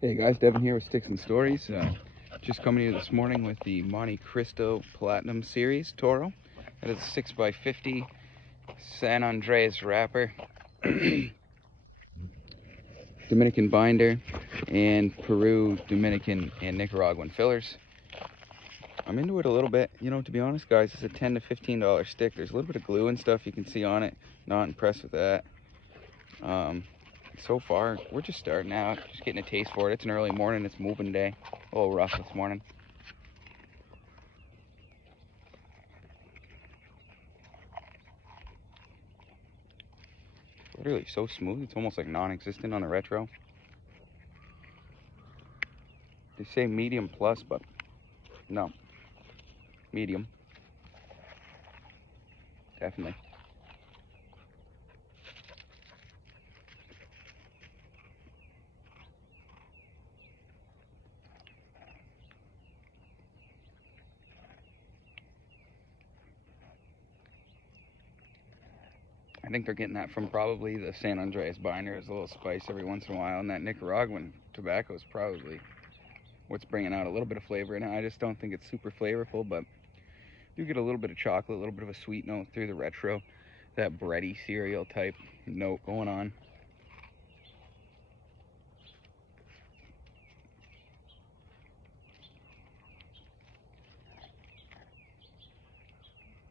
Hey guys, Devin here with Sticks and Stories. Just coming here this morning with the Montecristo Platinum Series Toro. That is a 6x50 San Andreas wrapper, Dominican binder, and Peru, Dominican, and Nicaraguan fillers. I'm into it a little bit. You know, to be honest guys, it's a $10 to $15 stick. There's a little bit of glue and stuff you can see on it. Not impressed with that. So far, we're just starting out, just getting a taste for it. It's an early morning, it's moving day. A little rough this morning. Literally so smooth, it's almost like non-existent on the retro. They say medium plus, but no. Medium. Definitely. I think they're getting that from probably the San Andreas binder. There's a little spice every once in a while, and that Nicaraguan tobacco is probably what's bringing out a little bit of flavor in it. I just don't think it's super flavorful, but you get a little bit of chocolate, a little bit of a sweet note through the retro, that bready cereal type note going on.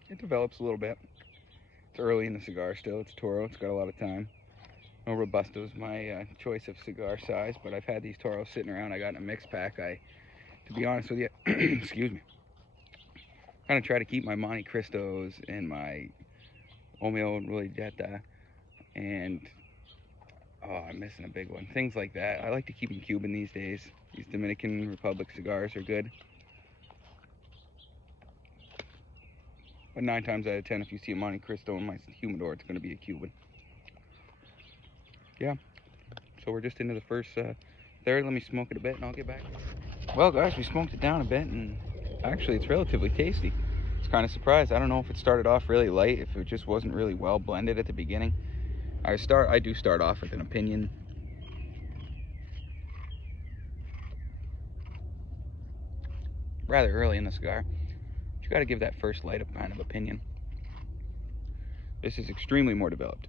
It develops a little bit. It's early in the cigar still. It's Toro. It's got a lot of time. No Robusto is my choice of cigar size, but I've had these Toros sitting around. I got in a mix pack. To be honest with you, excuse me, kind of try to keep my Montecristos and my Omeo Rulletta and, oh, I'm missing a big one. Things like that. I like to keep them Cuban these days. These Dominican Republic cigars are good. But 9 times out of 10, if you see a Montecristo in my humidor, it's going to be a Cuban. Yeah, so we're just into the first third. Let me smoke it a bit and I'll get back. Well guys, we smoked it down a bit and actually it's relatively tasty. It's kind of surprised. I don't know if it started off really light, if it just wasn't really well blended at the beginning. I do start off with an opinion. Rather early in the cigar. You got to give that first light up kind of opinion. This is extremely more developed.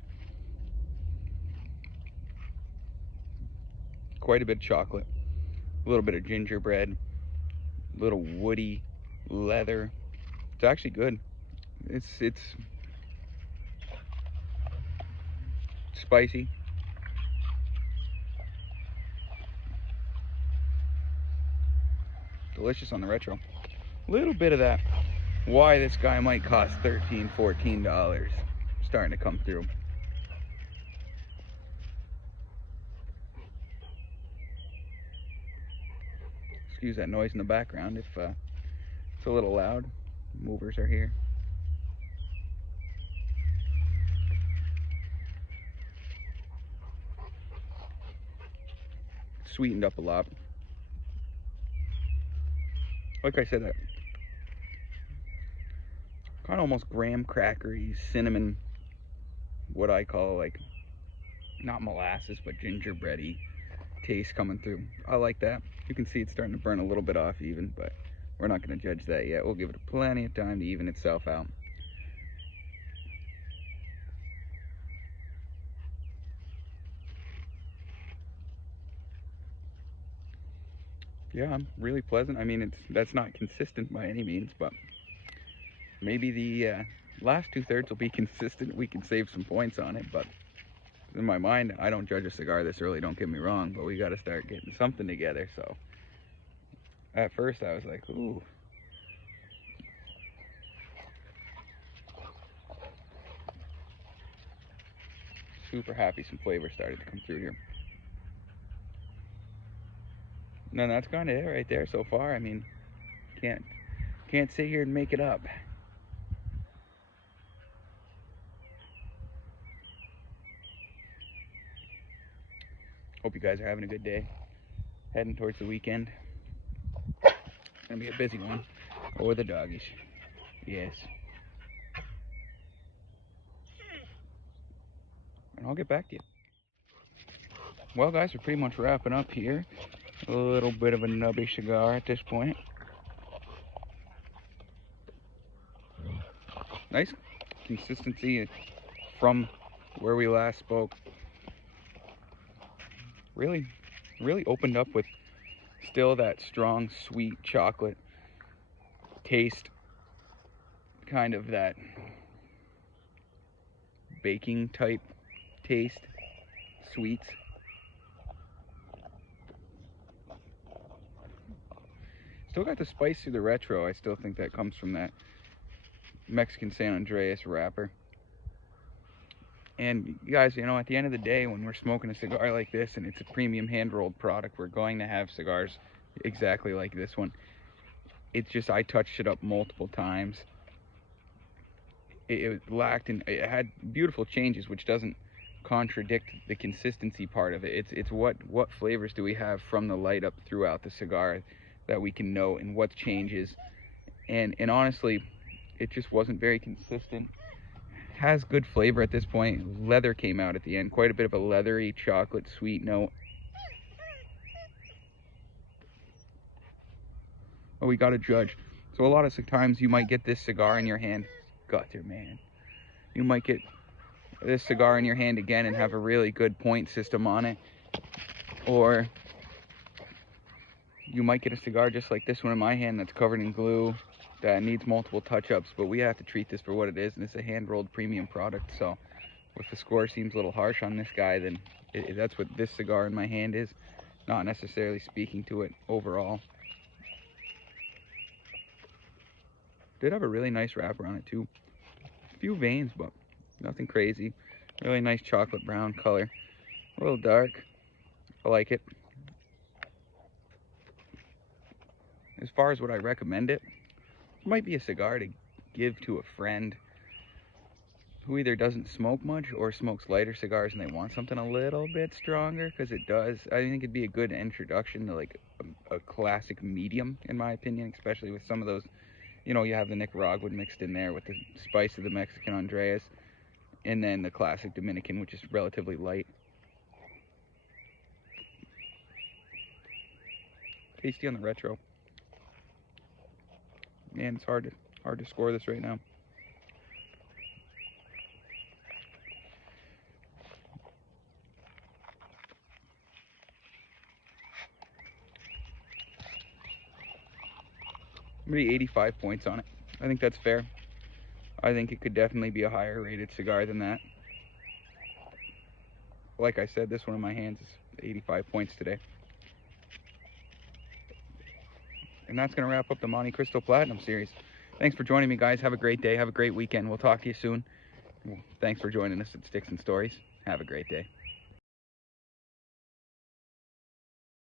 Quite a bit of chocolate, a little bit of gingerbread, a little woody leather. It's actually good. It's spicy. Delicious on the retro. A little bit of that why this guy might cost $13, $14 starting to come through. Excuse that noise in the background if it's a little loud. Movers are here. It's sweetened up a lot. Like I said, that kind of almost graham crackery, cinnamon, what I call like, not molasses, but gingerbready taste coming through. I like that. You can see it's starting to burn a little bit off even, but we're not going to judge that yet. We'll give it plenty of time to even itself out. Yeah, I'm really pleasant. I mean, that's not consistent by any means, but maybe the last 2/3 will be consistent. We can save some points on it, but in my mind, I don't judge a cigar this early, don't get me wrong, but we got to start getting something together. So at first I was like, ooh. Super happy some flavor started to come through here. And then that's kind of it right there so far. I mean, can't sit here and make it up. Hope you guys are having a good day. Heading towards the weekend. It's gonna be a busy one. Or the doggies. Yes. And I'll get back to you. Well, guys, we're pretty much wrapping up here. A little bit of a nubby cigar at this point. Nice consistency from where we last spoke. Really opened up with still that strong, sweet chocolate taste. Kind of that baking type taste. Sweets. Still got the spice through the retro. I still think that comes from that Mexican San Andreas wrapper. And you guys, you know, at the end of the day, when we're smoking a cigar like this and it's a premium hand-rolled product, we're going to have cigars exactly like this one. It's just, I touched it up multiple times. It lacked, and it had beautiful changes, which doesn't contradict the consistency part of it. It's what flavors do we have from the light up throughout the cigar that we can know, and what changes. And honestly, it just wasn't very consistent. Has good flavor at this point. Leather came out at the end, quite a bit of a leathery chocolate sweet note. Oh, we got to judge. So a lot of times you might get this cigar in your hand. Gutter, man. You might get this cigar in your hand again and have a really good point system on it. Or you might get a cigar just like this one in my hand that's covered in glue, that needs multiple touch-ups, but we have to treat this for what it is, and it's a hand-rolled premium product. So if the score seems a little harsh on this guy, then that's what this cigar in my hand is, not necessarily speaking to it overall. Did have a really nice wrapper on it too. A few veins, but nothing crazy. Really nice chocolate brown color. A little dark. I like it. As far as what I recommend it might be a cigar to give to a friend who either doesn't smoke much or smokes lighter cigars and they want something a little bit stronger, because it does. I think it'd be a good introduction to like a classic medium, in my opinion, especially with some of those, you know, you have the Nicaraguan mixed in there with the spice of the Mexican Andreas, and then the classic Dominican, which is relatively light. Tasty on the retro. Man, it's hard to score this right now. Maybe 85 points on it. I think that's fair. I think it could definitely be a higher rated cigar than that. Like I said, this one in my hands is 85 points today. And that's going to wrap up the Montecristo Platinum series. Thanks for joining me, guys. Have a great day. Have a great weekend. We'll talk to you soon. Thanks for joining us at Sticks and Stories. Have a great day.